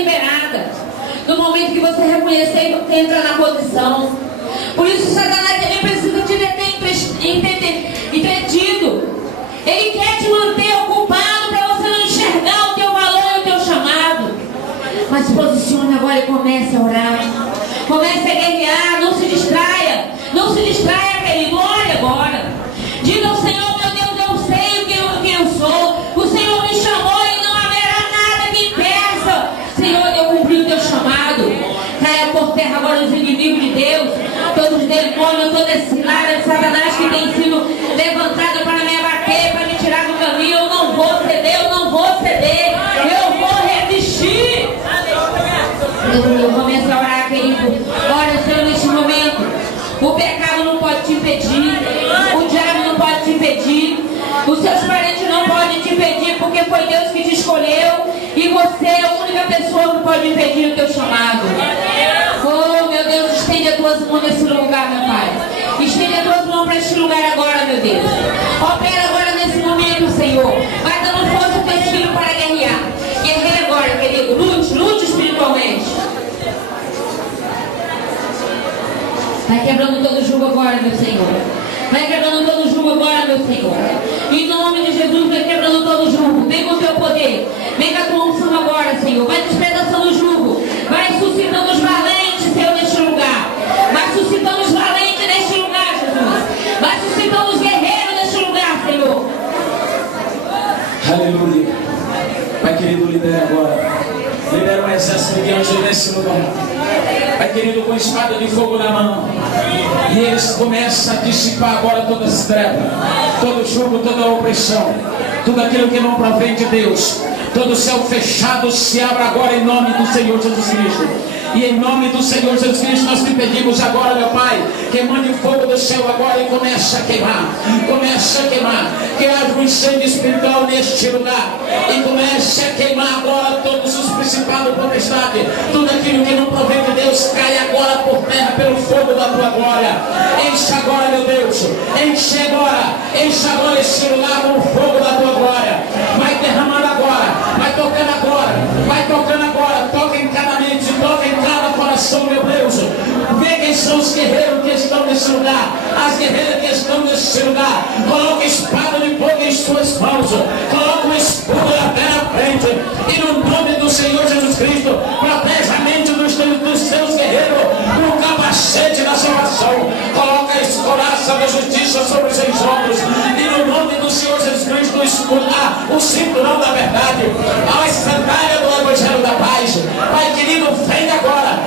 liberada. No momento que você reconhecer e você entra na posição. Por isso Satanás ele precisa te deter entendido. Ele quer te manter ocupado para você não enxergar o teu valor e o teu chamado. Mas se posicione agora e comece a orar. Comece a guerrear, não se distraia. Não se distraia, querido. Ore agora. Diga ao Senhor, meu Deus, eu sei quem eu sou. O Senhor me chamou e não haverá nada que impeça, Senhor, eu cumprir o teu chamado. Caia por terra agora os inimigos de Deus. Todos os demônios, toda essa cilada de Satanás que tem sido levantada para me abater, para me tirar do caminho. Eu não vou ceder, eu não vou ceder. Eu vou resistir. Eu começo a orar, querido. Ora, Senhor, neste momento. O pecado não pode te impedir. O diabo não pode te impedir. Os seus parentes não podem te impedir, porque foi Deus que te escolheu. E você é a única pessoa que pode impedir o teu chamado. Oh, meu Deus, estende as tuas mãos nesse lugar, meu Pai. Estende as tuas mãos para este lugar agora, meu Deus. Opera agora nesse momento, Senhor. Vai dando força ao teu filho para guerrear. Guerreia agora, querido. Lute espiritualmente. Vai quebrando todo jugo agora, meu Senhor. Vai quebrando todo jugo agora, meu Senhor. Em nome de Jesus, vai quebrando todo jugo. Vem com o teu poder. Vem com a tua unção agora, Senhor. Vai despedaçando o jugo. Vai suscitando os valentes, Senhor, neste lugar. Vai suscitando os valentes neste lugar, Jesus. Vai suscitando os guerreiros neste lugar, Senhor. Aleluia. Pai querido, lidera agora. Libera um exército de anjos nesse lugar. Pai querido, com espada de fogo na mão. E eles começam a dissipar agora toda as trevas, todo jugo, toda opressão, tudo aquilo que não provém de Deus. Todo céu fechado se abra agora em nome do Senhor Jesus Cristo. E em nome do Senhor Jesus Cristo nós te pedimos agora, meu Pai, que mande fogo do céu agora e comece a queimar. Comece a queimar. Que haja um incêndio espiritual neste lugar. E comece a queimar agora todos os principados potestades. Tudo aquilo que não provém de Deus cai agora por terra pelo fogo da tua glória. Enche agora, meu Deus. Enche agora este lugar com o fogo da tua glória. Vai derramando agora. Vai tocando agora. Vai tocando agora. Toca em cada mente. Toca em cada coração, meu Deus. Vê quem são os guerreiros que estão nesse lugar. As guerreiras que estão nesse lugar. Coloca a espada de fogo em suas mãos. Coloca o escudo da terra à frente. E no nome do Senhor Jesus Cristo, protege a mente dos seus guerreiros no capacete da salvação. Coloca a couraça da justiça sobre os seus ombros. E no nome do Senhor Jesus Cristo, o cinturão da verdade. A sandália do Evangelho da paz. Pai querido, vem agora.